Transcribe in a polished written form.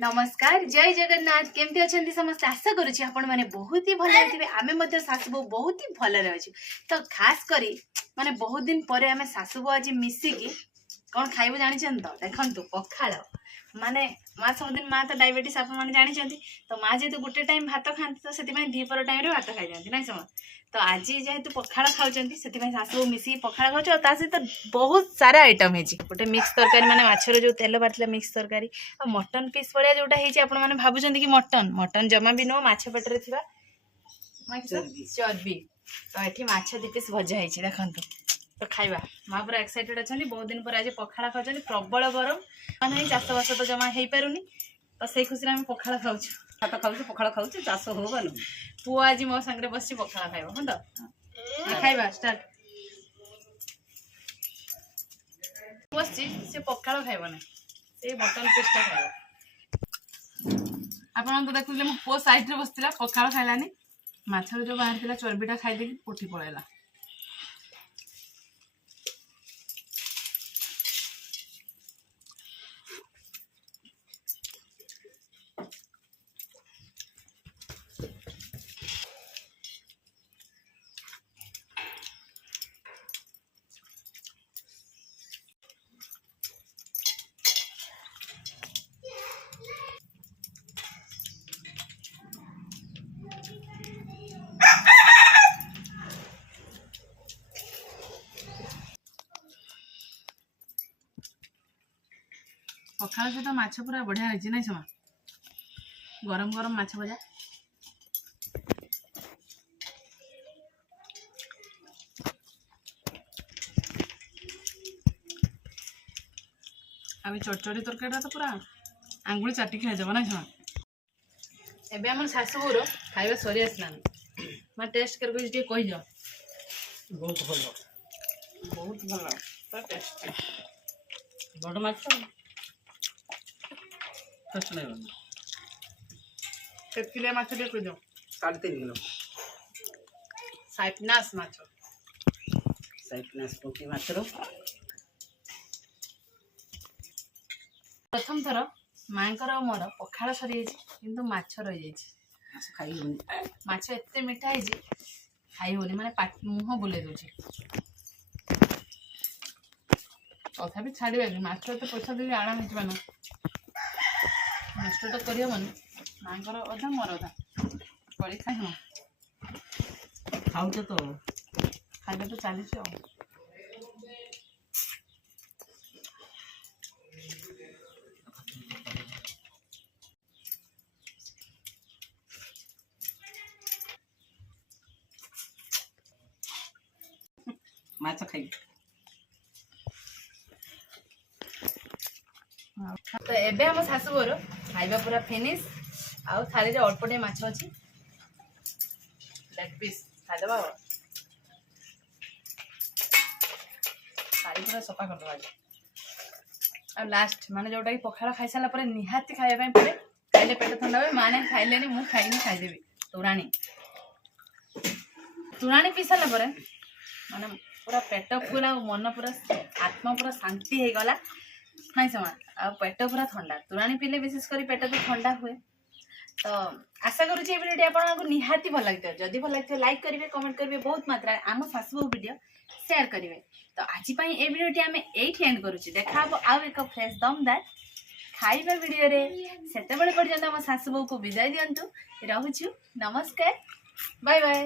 नमस्कार जय जगन्नाथ केमती अच्छा समस्त आशा करुच्ची आपण मैंने बहुत ही भल थे आम सासुबो बहुत ही भल अच्छे तो खास करी माने बहुत दिन पर आम सासुबो आज मिसिकी कौन खाइबो जानी तो देखु पखाड़ माने माँ सबुदिन माँ तो डायबिटीज आप जानी तो माँ जेहेतु गोटे टाइम भात खाती तो से दीपर टाइम भात खाई जाती ना समय तो आज जेहेतु पखाड़ खाऊँ से शाशु मिसिकी पखाड़ खाऊ सहित बहुत सारा आइटम है गोटे मिक्स तरकारी माने माछर जो तेल बाटला मिक्स तरकारी आ मटन पीस भाया जोटा है भावुं कि मटन मटन जमा भी नुह माछ पेटर थी चर्बी तो ये माछ दी पीस भजा है देखो तो खाइबा माँ पूरा एक्साइटेड अच्छा बहुत दिन पर आज पखाड़ खाऊँ प्रबल गरम नहीं चाष बास तो जमा हो पारे तो से खुशी आम पखाड़ खाऊ भात खाऊ पखाड़ खाऊ चाष हो पुओ आज मो सांगे बस पखाड़ खाइब हाँ तो खाइबा स्टार्ट बस से पखाड़ खाइब ना से मटन पीसटा खाइब आप तो देखुले मो पुओ साइड बस पखाड़ खाइलानी माछर जो बाहर चर्बीटा खाईदे उठी पड़ेगा पखाड़ सहित माछ पूरा बढ़िया है नहीं समा गरम गरम माछ भजा अभी चटचड़ी तरकारी तो पूरा आंगुली चाटी खाईदेव ना समा एबे हमर सासु बोर खाइबा सरी आसला मैं टेस्ट करके कही जाओ बहुत भल तो टेस्ट बड़ माछ टेस्ट नहीं किलो माछ टे कही जाओ 3.5 किलो साइपनास माछ साइपनास पोती माछर प्रथम थर माँकर मोर पखाड़ सरी किंतु माछ रही खाई माछ एते मिठा है खाई होनी माने मुह बुले दूची तथा छाड़ा माछ तो पैसा देवी आना है नष्ट तो करहबन माँकर अधा मोर अधा कर खाई खाऊ तो खाइबा तो चली माछ खाई तो एबे हम सासु बोर खाइबा पूरा फिनिश आउ थाली रे अल्प टे माछ अछि लेग पीस खाइदबा थाली पूरा सफा कर दबा आ लास्ट माने जोटा कि पखाड़ खाई साला पर निहाती खाइबा पड़े खाइले पेट ठंडा होय माने खाइलेनी मु खाइनी खाइदेबी तुराणी पी सारा पर माने पूरा पेट पूरा मन पूरा आत्मा पूरा शांति हो गला नहीं समा आ पेट पूरा ठंडा तुराणी पीले विशेषकर पेट तो ठंडा हुए तो आशा करूँ ये वीडियो आपको निहाती भल लगे जदि भल लगे लाइक करेंगे कमेंट करेंगे बहुत मात्रा आम सासु वीडियो शेयर करेंगे तो आज ये वीडियो आम ये एंड करुच्चे देखा आउ एक फ्रेश दमदार खाइबा वीडियो रे सेते बेले पर्यंत आम सासु को विदाय दिंतु रहूछु नमस्कार बाय बाय।